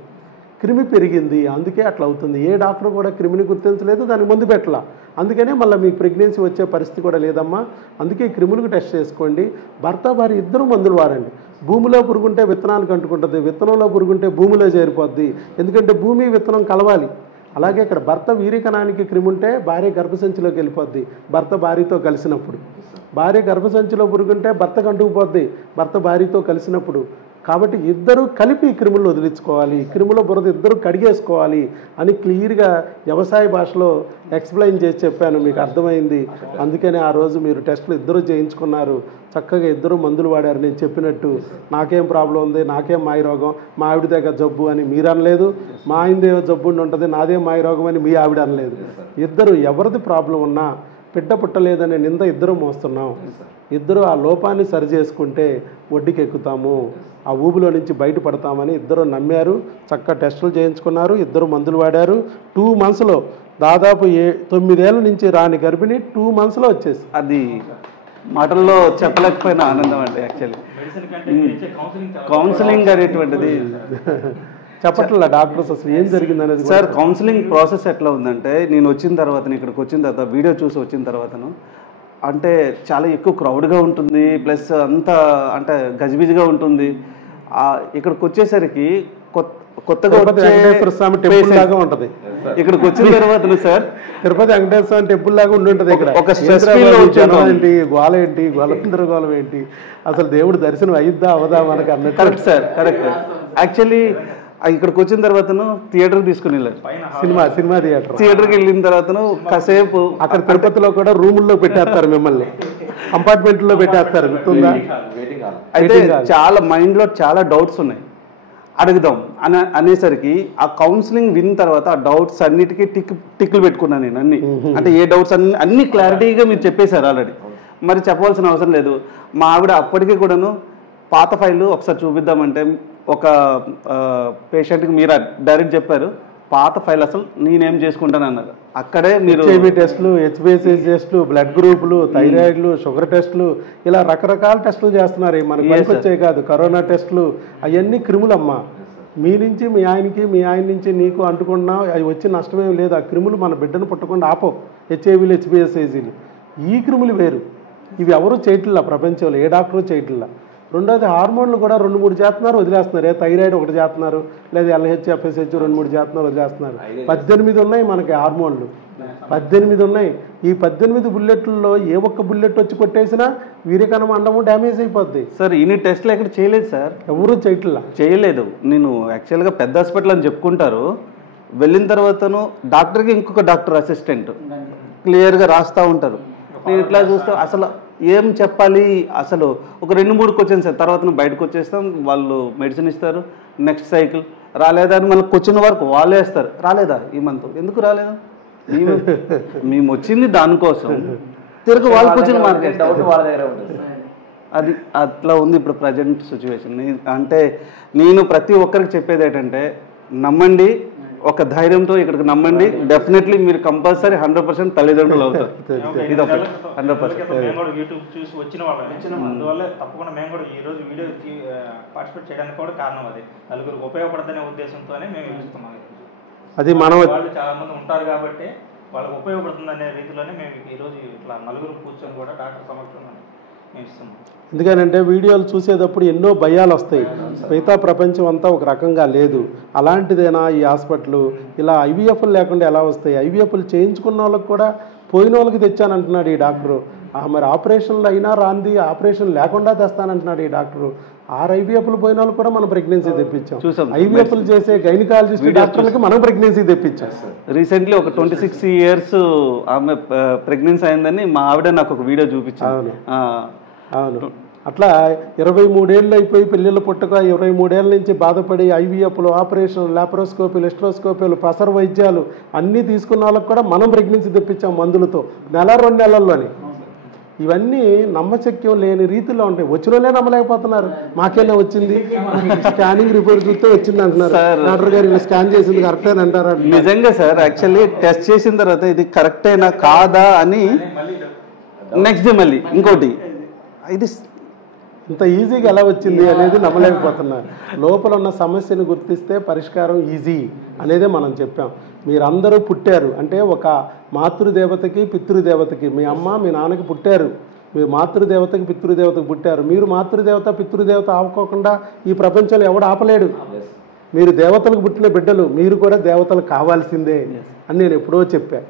క్రిమి పెరిగింది, అందుకే అట్లా అవుతుంది. ఏ డాక్టర్ కూడా క్రిమిని గుర్తించలేదు, దానికి మందు పెట్టాల. అందుకనే మళ్ళీ మీకు ప్రెగ్నెన్సీ వచ్చే పరిస్థితి కూడా లేదమ్మా. అందుకే క్రిములకు టెస్ట్ చేసుకోండి. భర్త భార్య ఇద్దరు మందులు వాడండి. భూమిలో పురుగుంటే విత్తనానికి అంటుకుంటుంది, విత్తనంలో పురుగుంటే భూమిలో చేరిపోద్ది. ఎందుకంటే భూమి విత్తనం కలవాలి. అలాగే ఇక్కడ భర్త వీరికణానికి క్రిమి ఉంటే భార్య గర్భసంచిలోకి వెళ్ళిపోద్ది భర్త భార్యతో కలిసినప్పుడు. భార్య గర్భసంచిలో పురుగుంటే భర్తకు అంటుకుపోద్ది భర్త భార్యతో కలిసినప్పుడు. కాబట్టి ఇద్దరు కలిపి క్రిములు వదిలించుకోవాలి, క్రిముల బురద ఇద్దరు కడిగేసుకోవాలి అని క్లియర్గా వ్యవసాయ భాషలో ఎక్స్ప్లెయిన్ చేసి చెప్పాను, మీకు అర్థమైంది. అందుకనే ఆ రోజు మీరు టెస్టులు ఇద్దరు చేయించుకున్నారు, చక్కగా ఇద్దరు మందులు వాడారు. నేను చెప్పినట్టు నాకేం ప్రాబ్లం ఉంది, నాకేం మాయ రోగం, మా ఆవిడ దగ్గర జబ్బు అని మీరు అనలేదు, మా ఆయనదే జబ్బు ఉంటుంది, నాదే మాయ రోగం అని మీ ఆవిడ అనలేదు. ఇద్దరు ఎవరిది ప్రాబ్లం ఉన్నా బిడ్డ పుట్టలేదనే నింద ఇద్దరు మోస్తున్నాం. ఇద్దరు ఆ లోపాన్ని సరి చేసుకుంటే ఒడ్డుకి ఎక్కుతాము, ఆ ఊబిలో నుంచి బయటపడతామని ఇద్దరు నమ్మారు. చక్కగా టెస్టులు చేయించుకున్నారు, ఇద్దరు మందులు వాడారు. 2 monthsలో దాదాపు 9 ఏళ్ళ నుంచి రాని గర్భిణి 2 monthsలో వచ్చేసి. అది మాటల్లో చెప్పలేకపోయిన ఆనందం అండి. యాక్చువల్లీ కౌన్సిలింగ్ అనేటువంటిది చెప్పట్లా డాక్టర్స్ అసలు ఏం జరిగింది అనేది. సార్ కౌన్సిలింగ్ ప్రాసెస్ ఎట్లా ఉందంటే, నేను వచ్చిన తర్వాత ఇక్కడికి వచ్చిన తర్వాత వీడియో చూసి వచ్చిన తర్వాతను అంటే చాలా ఎక్కువ క్రౌడ్గా ఉంటుంది, ప్లస్ అంతా అంటే గజిబిజిగా ఉంటుంది. ఇక్కడికి వచ్చేసరికి కొత్తగా వెంకటేశ్వర స్వామి టెంపుల్ లాగా ఉంటుంది. ఇక్కడికి వచ్చిన తర్వాత సార్ తిరుపతి వెంకటేశ్వర స్వామి టెంపుల్ లాగా ఉండి ఇక్కడ ఒక స్ట్రెస్ ఏంటి, గోల ఏంటి, గోళం ఏంటి, అసలు దేవుడు దర్శనం అయ్యిద్దా అవదా మనకు అన్నట్టు. Correct sir, correct. యాక్చువల్లీ ఇక్కడికి వచ్చిన తర్వాతను థియేటర్కి తీసుకుని వెళ్ళారు, సినిమా థియేటర్కి వెళ్ళిన తర్వాతను కాసేపు అక్కడ తిరుపతిలో కూడా రూముల్లో పెట్టేస్తారు, మిమ్మల్ని కంపార్ట్మెంట్లో పెట్టేస్తారు, గుర్తుందా? అయితే చాలా మైండ్లో చాలా డౌట్స్ ఉన్నాయి, అడుగుదాం అనేసరికి ఆ కౌన్సిలింగ్ విన్న తర్వాత ఆ డౌట్స్ అన్నిటికీ టిక్లు పెట్టుకున్నాను నేను. అంటే ఏ డౌట్స్ అన్ని క్లారిటీగా మీరు చెప్పేశారు ఆల్రెడీ, మరి చెప్పవలసిన అవసరం లేదు. మా ఆవిడ అప్పటికీ కూడాను పాత ఫైళ్ళు ఒకసారి చూపిద్దామంటే ఒక పేషెంట్కి మీరు డైరెక్ట్ చెప్పారు, పాత ఫైల్ అసలు నేనేం చేసుకుంటాను అన్నారు. అక్కడే మీరు HIV టెస్టులు, HbA1c టెస్టులు, బ్లడ్ గ్రూపులు, థైరాయిడ్లు, షుగర్ టెస్టులు, ఇలా రకరకాల టెస్టులు చేస్తున్నారు. మనకు పనికి వచ్చాయి కాదు, కరోనా టెస్టులు, అవన్నీ క్రిములమ్మా. మీ నుంచి మీ ఆయనకి, మీ ఆయన నుంచి నీకు అంటుకున్నా అవి వచ్చి నష్టమేం లేదు. ఆ క్రిములు మన బిడ్డను పుట్టకుండా ఆపో. హెచ్ఐవీలు, హెచ్బిఎస్ఐజీలు ఈ క్రిములు వేరు. ఇవి ఎవరు చేయట్లా ప్రపంచంలో, ఏ డాక్టరు చేయట్లా. రెండోది హార్మోన్లు కూడా 2-3 చేస్తున్నారు, వదిలేస్తున్నారు. థైరాయిడ్ ఒకటి చేస్తున్నారు, లేదా LH, FSH 2-3 చేస్తున్నారు, వదిలేస్తున్నారు. 18 ఉన్నాయి మనకి హార్మోన్లు, 18 ఉన్నాయి. ఈ 18 బుల్లెట్లలో ఏ ఒక్క బుల్లెట్ వచ్చి కొట్టేసినా వీరికణం అండము డ్యామేజ్ అయిపోద్ది. సార్ ఇన్ని టెస్ట్లు ఎక్కడ చేయలేదు సార్, ఎవరు చేయలేదు. నేను యాక్చువల్గా పెద్ద హాస్పిటల్ అని చెప్పుకుంటారు, వెళ్ళిన తర్వాతను డాక్టర్కి ఇంకొక డాక్టర్ అసిస్టెంట్ క్లియర్గా రాస్తూ ఉంటారు. నేను ఇట్లా చూస్తే అసలు ఏం చెప్పాలి, అసలు ఒక 2-3 క్వశ్చన్స్ తర్వాత బయటకు వచ్చేస్తాం, వాళ్ళు మెడిసిన్ ఇస్తారు, నెక్స్ట్ సైకిల్ రాలేదా అని మళ్ళీ క్వశ్చన్ వరకు వాళ్ళే వేస్తారు. రాలేదా ఈ మంత్, ఎందుకు రాలేదు, మేము వచ్చింది దానికోసం, తిరిగి వాళ్ళు క్వశ్చన్ మార్క్. అది అట్లా ఉంది ఇప్పుడు ప్రజెంట్ సిచ్యువేషన్. అంటే నేను ప్రతి ఒక్కరికి చెప్పేది ఏంటంటే, నమ్మండి, ఒక ధైర్యంతో ఇక్కడికి నమ్మండి, డెఫినెట్లీ మీరు కంపల్సరీ 100% తల్లిదండ్రులు అవుతారు. ఇది ఒక 100%. మేము కూడా యూట్యూబ్ చూసి వచ్చిన వాళ్ళం, అందువల్ల తప్పకుండా మేము కూడా ఈ రోజు వీడియో పార్టిసిపేట్ చేయడానికి కూడా కారణం అది. నలుగురికి ఉపయోగపడదనే ఉద్దేశంతోనే మేము ఇస్తున్నాం. అది మనం వాళ్ళు చాలా మంది ఉంటారు కాబట్టి వాళ్ళకి ఉపయోగపడుతుంది అనే రీతిలోనే మేము ఈరోజు ఇట్లా నలుగురు కూర్చొని కూడా డాక్టర్ సమక్షంలో మేము ఇస్తున్నాం. ఎందుకనంటే వీడియోలు చూసేటప్పుడు ఎన్నో భయాలు వస్తాయి. మిగతా ప్రపంచం అంతా ఒక రకంగా లేదు, అలాంటిదేనా ఈ హాస్పిటల్, ఇలా ఐవీఎఫ్లు లేకుండా ఎలా వస్తాయి, ఐవీఎఫ్లు చేయించుకున్న వాళ్ళకి కూడా పోయిన వాళ్ళకి తెచ్చానంటున్నాడు ఈ డాక్టరు. మరి ఆపరేషన్లు అయినా రాంది, ఆపరేషన్ లేకుండా తెస్తానంటున్నాడు ఈ డాక్టరు. 6 ఐవీఎఫ్లు పోయిన వాళ్ళు కూడా మనం ప్రెగ్నెన్సీ తెప్పించాం. ఐవీఎఫ్లు చేసే గైనకాలజిస్ట్ డాక్టర్లకి మనం ప్రెగ్నెన్సీ తెప్పించాం. రీసెంట్లీ ఒక 26 years ఆమె ప్రెగ్నెన్సీ అయిందని మా ఆవిడ నాకు ఒక వీడియో చూపించాను. అవును, అట్లా 23 ఏళ్ళు అయిపోయి పిల్లలు పుట్టక 23 ఏళ్ళ నుంచి బాధపడి ఐవీఎఫ్లు, ఆపరేషన్లు, లాప్రోస్కోపీలు, ఎస్ట్రోస్కోపీలు, పసర వైద్యాలు అన్నీ తీసుకున్న వాళ్ళకి కూడా మనం ప్రెగ్నెన్సీ తెప్పించాం మందులతో 1-2 నెలల్లోనే. ఇవన్నీ నమ్మశక్యం లేని రీతిలో ఉంటాయి. వచ్చినోళ్ళే నమ్మలేకపోతున్నారు. మాకేనే వచ్చింది, స్కానింగ్ రిపోర్ట్ చూస్తే వచ్చింది అంటున్నారు. డాక్టర్ గారు స్కాన్ చేసింది కరెక్టే అంటారా? నిజంగా సార్, యాక్చువల్లీ టెస్ట్ చేసిన తర్వాత ఇది కరెక్టేనా కాదా అని నెక్స్ట్ డే మళ్ళీ ఇంకోటి, ఇది ఇంత ఈజీగా ఎలా వచ్చింది అనేది నమ్మలేకపోతున్నారు. లోపల ఉన్న సమస్యను గుర్తిస్తే పరిష్కారం ఈజీ అనేదే మనం చెప్పాం. మీరందరూ పుట్టారు అంటే ఒక మాతృదేవతకి, పితృదేవతకి, మీ అమ్మ మీ నాన్నకి పుట్టారు. మీరు మాతృదేవతకి, పితృదేవతకి పుట్టారు. మీరు మాతృదేవత, పితృదేవత ఆపుకోకుండా ఈ ప్రపంచంలో ఎవడు ఆపలేడు. మీరు దేవతలకు పుట్టిన బిడ్డలు, మీరు కూడా దేవతలు కావాల్సిందే అని నేను ఎప్పుడో చెప్పా.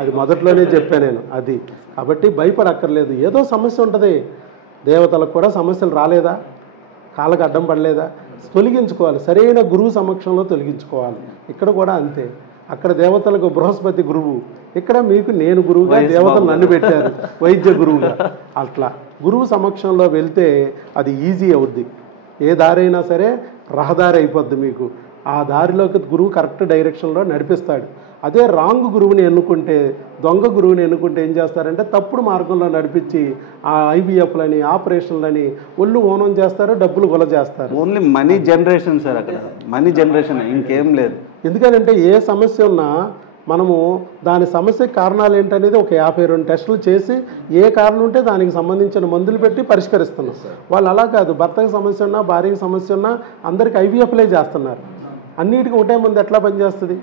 అది మొదట్లోనే చెప్పా నేను. అది కాబట్టి భయపడక్కర్లేదు. ఏదో సమస్య ఉంటుంది. దేవతలకు కూడా సమస్యలు రాలేదా, కాళ్ళకు అడ్డం పడలేదా, తొలగించుకోవాలి. సరైన గురువు సమక్షంలో తొలగించుకోవాలి. ఇక్కడ కూడా అంతే. అక్కడ దేవతలకు బృహస్పతి గురువు, ఇక్కడ మీకు నేను గురువుగా, దేవతలు నన్ను పెట్టారు వైద్య గురువుగా. అట్లా గురువు సమక్షంలో వెళ్తే అది ఈజీ అవుద్ది. ఏ దారైనా సరే రహదారి అయిపోద్ది మీకు. ఆ దారిలోకి గురువు కరెక్ట్ డైరెక్షన్లో నడిపిస్తాడు. అదే రాంగ్ గురువుని ఎన్నుకుంటే, దొంగ గురువుని ఎన్నుకుంటే ఏం చేస్తారంటే తప్పుడు మార్గంలో నడిపించి ఆ ఐవీఎఫ్లని, ఆపరేషన్లని ఒళ్ళు ఓనం చేస్తారు, డబ్బులు గొల చేస్తారు. ఓన్లీ మనీ జనరేషన్ సార్, అక్కడ మనీ జనరేషన్, ఇంకేం లేదు. ఎందుకంటే ఏ సమస్య ఉన్నా మనము దాని సమస్యకి కారణాలు ఏంటనేది ఒక 52 టెస్టులు చేసి ఏ కారణం ఉంటే దానికి సంబంధించిన మందులు పెట్టి పరిష్కరిస్తున్నాం. వాళ్ళు అలా కాదు, భర్తకి సమస్య ఉన్నా, భార్యకి సమస్య ఉన్నా అందరికి ఐవీఎఫ్లే చేస్తున్నారు. అన్నిటికీ ఒకటే మందు ఎట్లా పనిచేస్తుంది?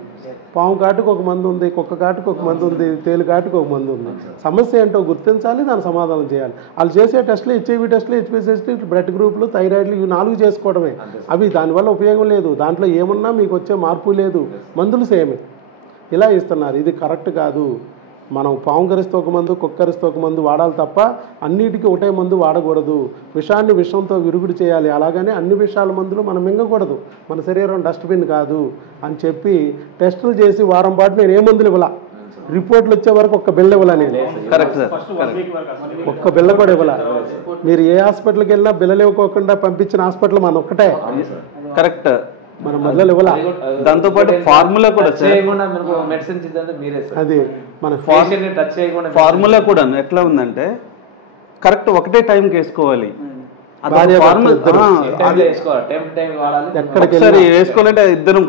పాము కాటుకు ఒక మందు ఉంది, కుక్క కాటుకు ఒక మందు ఉంది, తేలు కాటుకు ఒక మందు ఉంది. సమస్య ఏంటో గుర్తించాలి, దాని సమాధానం చేయాలి. వాళ్ళు చేసే టెస్టులు హెచ్ఐవి టెస్టులు, హెచ్పిఎస్సి, బ్లడ్ గ్రూపులు, థైరాయిడ్లు, ఇవి 4 చేసుకోవడమే. అవి దానివల్ల ఉపయోగం లేదు. దాంట్లో ఏమున్నా మీకు వచ్చే మార్పు లేదు. మందులు సేమే ఇలా ఇస్తున్నారు. ఇది కరెక్ట్ కాదు. మనం పాము కరిస్తే ఒక మందు, కుక్క కరిస్తే ఒక మందు వాడాలి తప్ప అన్నిటికీ ఒకటే మందు వాడకూడదు. విషాన్ని విషంతో విరుగుడు చేయాలి. అలాగనే అన్ని విషాల మందులు మనం మింగకూడదు. మన శరీరం డస్ట్బిన్ కాదు అని చెప్పి టెస్టులు చేసి వారం పాటు నేను ఏ మందులు ఇవ్వాల, రిపోర్ట్లు వచ్చే వరకు ఒక్క బిళ్ళ ఇవ్వాల. నేను కరెక్ట్ సార్, ఒక్క బిళ్ళ కూడా ఇవ్వాల. మీరు ఏ హాస్పిటల్కి వెళ్ళినా బిళ్ళలు ఇవ్వకోకుండా పంపించిన హాస్పిటల్ మన ఒక్కటే. కరెక్ట్, మన మొదలు ఇవ్వాల. దాంతో పాటు ఫార్ములా కూడా అది మన ఫార్ములా కూడా ఎట్లా ఉందంటే కరెక్ట్ ఒకటే టైంకి వేసుకోవాలి. ఎక్కడికి వేసుకోవాలంటే ఇద్దరు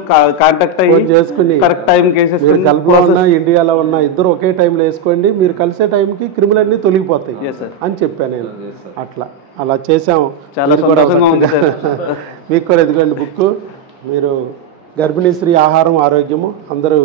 కాంటాక్ట్ అయ్యి చేసుకుని కరెక్ట్ టైంకి వేసేసుకోండి. గల్ఫ్లో ఉన్నా, ఇండియాలో ఉన్నా ఇద్దరు ఒకే టైంలో వేసుకోండి. మీరు కలిసే టైంకి క్రిములన్నీ తొలగిపోతాయి అని చెప్పాను నేను. అట్లా అలా చేసాం. చాలా సంతోషంగా ఉంది సార్. మీకు కూడా ఎదుగుండి బుక్ మీరు గర్భిణీ స్త్రీ ఆహారం ఆరోగ్యము అందరూ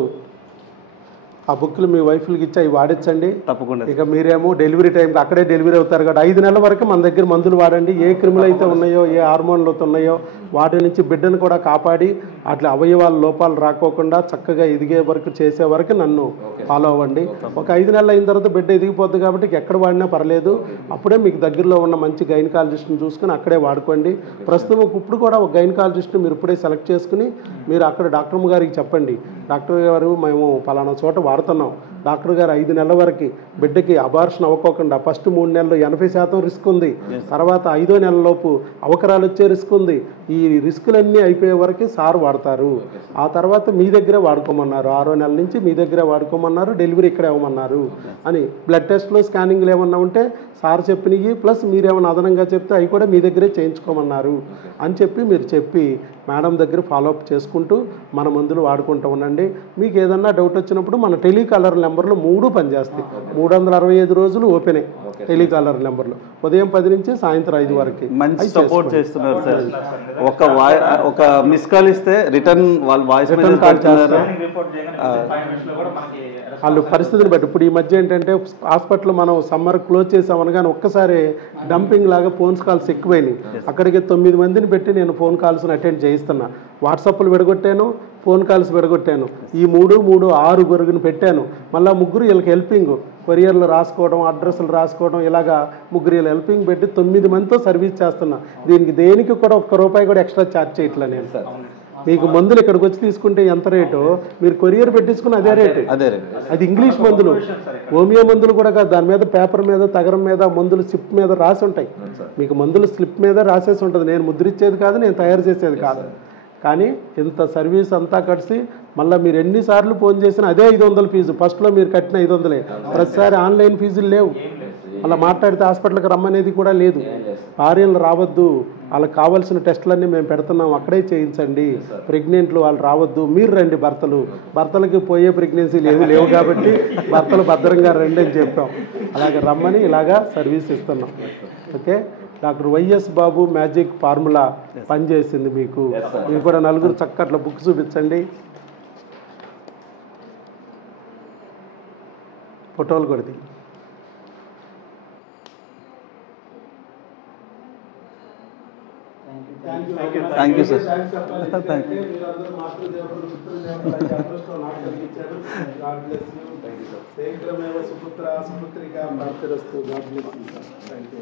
ఆ బుక్లు మీ వైఫ్లకి ఇచ్చి అవి వాడించండి. తప్పకుండా. ఇక మీరేమో డెలివరీ టైంకి అక్కడే డెలివరీ అవుతారు కాబట్టి 5 నెలల వరకు మన దగ్గర మందులు వాడండి. ఏ క్రిములు అయితే ఉన్నాయో, ఏ హార్మోన్లు ఉన్నాయో వాటి నుంచి బిడ్డను కూడా కాపాడి అట్లా అవయవాల లోపాలు రాకోకుండా చక్కగా ఎదిగే వరకు చేసే వరకు నన్ను ఫాలో అవ్వండి. ఒక 5 నెలలు అయిన తర్వాత బిడ్డ ఎదిగిపోద్ది కాబట్టి ఎక్కడ వాడినా పర్లేదు. అప్పుడే మీకు దగ్గరలో ఉన్న మంచి గైనకాలజిస్ట్ని చూసుకుని అక్కడే వాడుకోండి. ప్రస్తుతం ఇప్పుడు కూడా ఒక గైనకాలజిస్ట్ని మీరు ఇప్పుడే సెలెక్ట్ చేసుకుని మీరు అక్కడ డాక్టర్ గారికి చెప్పండి, డాక్టర్ గారు మేము పలానా చోట వాడుతున్నాం, డాక్టర్ గారు 5 నెలల వరకు బిడ్డకి అబార్షన్ అవ్వకోకుండా ఫస్ట్ 3 నెలలు 80% రిస్క్ ఉంది, తర్వాత 5వ నెలలోపు అవకరాలు వచ్చే రిస్క్ ఉంది. ఈ రిస్కులన్నీ అయిపోయే వరకు సార్ వాడతారు. ఆ తర్వాత మీ దగ్గరే వాడుకోమన్నారు. 6వ నెల నుంచి మీ దగ్గరే వాడుకోమన్నారు, డెలివరీ ఇక్కడే ఇవ్వమన్నారు అని. బ్లడ్ టెస్ట్లు స్కానింగ్లు ఏమన్నా ఉంటే సార్ చెప్పినవి ప్లస్ మీరేమన్నా అదనంగా చెప్తే అవి కూడా మీ దగ్గరే చేయించుకోమన్నారు అని చెప్పి మీరు చెప్పి మేడం దగ్గర ఫాలోఅప్ చేసుకుంటూ మన మందులు వాడుకుంటూ ఉండండి. మీకు ఏదన్నా డౌట్ వచ్చినప్పుడు మన టెలికాలర్ నెంబర్లు 3 పనిచేస్తాయి. 365 రోజులు ఓపెనే టెలికాలర్ నెంబర్లు, ఉదయం 10 నుంచి సాయంత్రం 5 వరకు. మంచి సపోర్ట్ చేస్తున్నారు సార్. ఒక మిస్ కాల్ ఇస్తే రిటర్న్ వాళ్ళు వాయిస్ రిటర్న్ కాల్ చేస్తారు. వాళ్ళు పరిస్థితిని బట్టి ఇప్పుడు ఈ మధ్య ఏంటంటే హాస్పిటల్ మనం సమ్మర్ క్లోజ్ చేసామనగానే ఒక్కసారి డంపింగ్ లాగా ఫోన్స్ కాల్స్ ఎక్కువైనాయి. అక్కడికి 9 మందిని పెట్టి నేను ఫోన్ కాల్స్ని అటెండ్ చేయిస్తున్నా. వాట్సాప్లు విడగొట్టాను, ఫోన్ కాల్స్ విడగొట్టాను. ఈ 6 గురుగుని పెట్టాను. మళ్ళీ 3 వీళ్ళకి హెల్పింగ్, కొరియర్లు రాసుకోవడం, అడ్రస్లు రాసుకోవడం, ఇలాగా 3 వీళ్ళు హెల్పింగ్ పెట్టి 9 మందితో సర్వీస్ చేస్తున్నా. దీనికి దేనికి కూడా ₹1 కూడా ఎక్స్ట్రా ఛార్జ్ చేయట్లే నేను. మీకు మందులు ఇక్కడికి వచ్చి తీసుకుంటే ఎంత రేటు, మీరు కొరియర్ పెట్టించుకుని అదే రేటు. అది ఇంగ్లీష్ మందులు, హోమియో మందులు కూడా కాదు. దాని మీద పేపర్ మీద, తగరం మీద, మందులు స్లిప్ మీద రాసి ఉంటాయి. మీకు మందులు స్లిప్ మీద రాసేసి ఉంటుంది. నేను ముద్రించేది కాదు, నేను తయారు చేసేది కాదు. కానీ ఇంత సర్వీస్ అంతా కలిసి మళ్ళీ మీరు ఎన్నిసార్లు ఫోన్ చేసినా అదే 500 ఫీజు. ఫస్ట్లో మీరు కట్టిన 500. ప్రతిసారి ఆన్లైన్ ఫీజులు లేవు. అలా మాట్లాడితే హాస్పిటల్కి రమ్మనేది కూడా లేదు. భార్యలు రావద్దు, వాళ్ళకి కావాల్సిన టెస్టులన్నీ మేము పెడుతున్నాం, అక్కడే చేయించండి. ప్రెగ్నెంట్లు వాళ్ళు రావద్దు, మీరు రండి. భర్తలకి పోయే ప్రెగ్నెన్సీలు లేవు కాబట్టి భర్తలు భద్రంగా రండి అని చెప్పాం. అలాగే రమ్మని ఇలాగా సర్వీస్ ఇస్తున్నాం. ఓకే, డాక్టర్ వైఎస్ బాబు మ్యాజిక్ ఫార్ములా పనిచేసింది మీకు. మీరు కూడా 4 చక్కట్ల బుక్ చూపించండి, ఫోటోలు కొడితే. Thank you sir. శీఘ్రమేవ సుపుత్ర సుపుత్రిక ప్రాప్తిరస్తు. God bless you sir. Thank you.